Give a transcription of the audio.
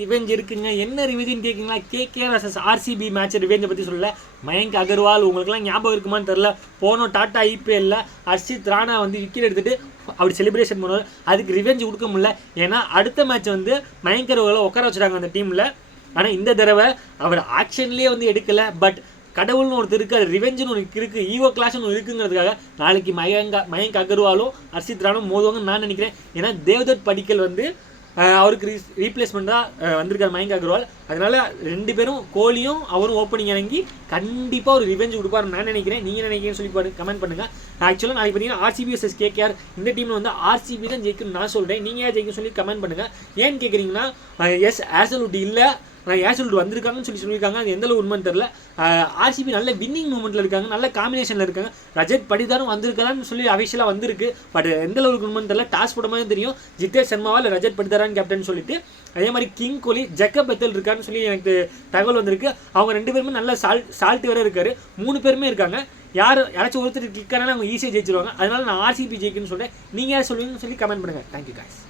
Revenge இருக்குங்க. என்ன ரிவெஞ்சுன்னு கேட்குங்களா? KKR vs RCB match ரிவெஞ்சை பற்றி சொல்லல. மயங்க் அகர்வால் உங்களுக்குலாம் ஞாபகம் இருக்குமான்னு தெரில, போனோம் டாட்டா ஐபிஎல்ல ஹர்ஷித் ராணா வந்து விக்கெட் எடுத்துட்டு அப்படி செலிப்ரேஷன் பண்ணுவார். அதுக்கு ரிவெஞ்ச் கொடுக்க முடியல. ஏன்னா அடுத்த மேட்ச் வந்து மயங்க் அகர்வாலை உட்கார வச்சுட்டாங்க அந்த டீமில். ஆனால் இந்த தடவை அவர் ஆக்ஷன்லேயே வந்து எடுக்கலை. பட் கடவுள்னு ஒருத்தர் இருக்குது, ரிவெஞ்சுன்னு ஒன்று இருக்குது, ஈவோ கிளாஸ்னு ஒன்று இருக்குங்கிறதுக்காக நாளைக்கு மயங்க் அகர்வாலும் ஹர்ஷித் ராணும் மோதுவாங்கன்னு நான் நினைக்கிறேன். ஏன்னா தேவ்தத் படிக்கல் வந்து அவருக்கு ரீப்ளேஸ்மெண்ட்டாக வந்திருக்கார் மயங்க் அகர்வால். அதனால் ரெண்டு பேரும் கோலியும் அவரும் ஓப்பனிங் இறங்கி கண்டிப்பாக ஒரு ரிவெஞ்ச் கொடுப்பாருன்னு நான் நினைக்கிறேன். நீங்கள் நினைக்கிறேன்னு சொல்லி கமெண்ட் பண்ணுங்கள். ஆக்சுவலாக நாளைக்கு பார்த்தீங்கன்னா ஆர்சிபி vs கேகேஆர், இந்த டீமில் வந்து ஆர்சிபி தான் ஜெயிக்கணும்னு நான் சொல்கிறேன். நீங்கள் யார் ஜெயிக்கணும்னு சொல்லி கமெண்ட் பண்ணுங்கள். ஏன்னு கேட்குறீங்கன்னா, எஸ் ஆசல்வுட் இல்லை, ஆனால் ஏசல்வுட் வந்திருக்காங்கன்னு சொல்லியிருக்காங்க. அது எந்தளவு உண்மைன்னு தெரில. ஆர்சிபி நல்ல வின்னிங் மூமெண்ட்டில் இருக்காங்க, நல்ல காம்பினேஷனில் இருக்காங்க. ரஜத் படிதாரும் வந்திருக்கான்னு சொல்லி அஃபிஷியலாக வந்திருக்கு. பட் எந்த அளவுக்கு உண்மைன்னு தெரில. டாஸ் போட மாதிரி தெரியும் ஜித்தேஷ் சர்மாவா இல்லை ரஜத் படிதாரான்னு கேப்டன் சொல்லிட்டு. அதே மாதிரி கிங் கோலி ஜக்கப் பெத்தல் இருக்கான்னு சொல்லி எனக்கு தகவல் வந்திருக்கு. அவங்க ரெண்டு பேருமே நல்ல சால்ட் வேறு இருக்காரு. 3 பேருமே இருக்காங்க. யாராச்சும் ஒருத்தர் கிளிக் ஆனால் அவங்க ஈஸியாக ஜெயிச்சிருவாங்க. அதனால நான் ஆர்சிபி ஜெயிக்குன்னு சொல்கிறேன். நீங்கள் யார் சொல்லுவீங்கன்னு சொல்லி கமெண்ட் பண்ணுங்கள். Thank you guys.